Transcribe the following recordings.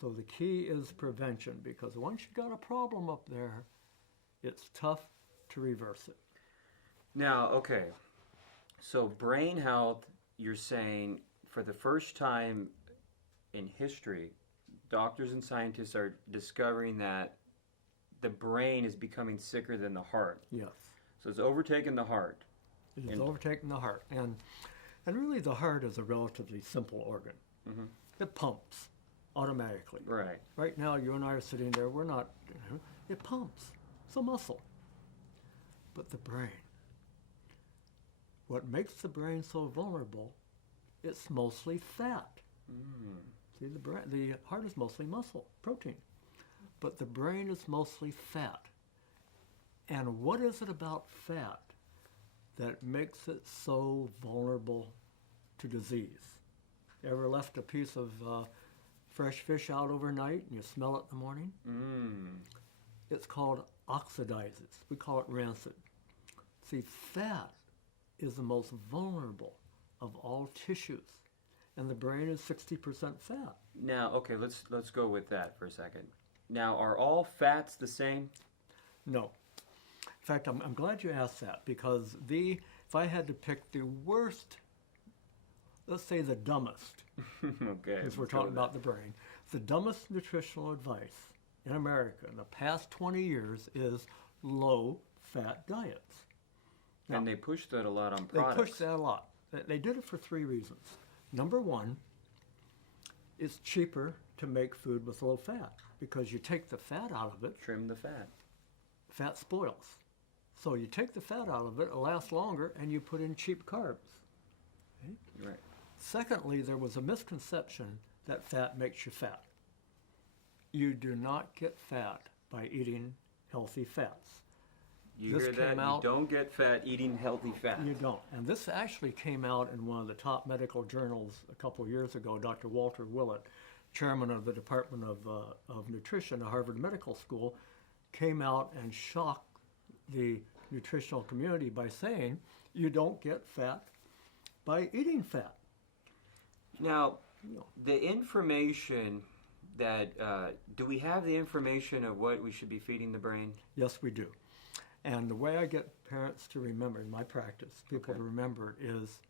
So the key is prevention, because once you got a problem up there, it's tough to reverse it. Now, okay, so brain health, you're saying for the first time in history, doctors and scientists are discovering that the brain is becoming sicker than the heart. Yes. So it's overtaken the heart. It is overtaking the heart. And really the heart is a relatively simple organ. Mm-hmm. It pumps automatically. Right. Right now, you and I are sitting there, we're not, it pumps. It's a muscle. But the brain, what makes the brain so vulnerable, it's mostly fat. Mm. See, the heart is mostly muscle, protein. But the brain is mostly fat. And what is it about fat that makes it so vulnerable to disease? Ever left a piece of fresh fish out overnight and you smell it in the morning? Mm. It's called oxidizes. We call it rancid. See, fat is the most vulnerable of all tissues, and the brain is 60% fat. Now, okay, let's go with that for a second. Now, are all fats the same? No. In fact, I'm glad you asked that, because if I had to pick the worst, let's say the dumbest, Okay. because we're talking about the brain, the dumbest nutritional advice in America in the past 20 years is low-fat diets. Now, And they push that a lot on products. They push that a lot. They did it for 3 reasons. Number one, it's cheaper to make food with low fat, because you take the fat out of it. Trim the fat. Fat spoils. So you take the fat out of it, it lasts longer, and you put in cheap carbs. Okay? Right. Secondly, there was a misconception that fat makes you fat. You do not get fat by eating healthy fats. You hear that? You don't get fat eating healthy fat. You don't. And this actually came out in one of the top medical journals a couple of years ago. Dr. Walter Willett, chairman of the Department of Nutrition at Harvard Medical School, came out and shocked the nutritional community by saying you don't get fat by eating fat. Now, the information that, do we have the information of what we should be feeding the brain? Yes, we do. And the way I get parents to remember, in my practice, people to remember, is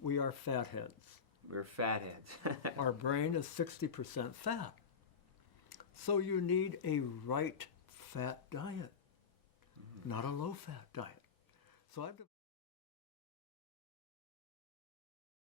we are fatheads. We're fatheads. Our brain is 60% fat. So you need a right fat diet, not a low fat diet. So I've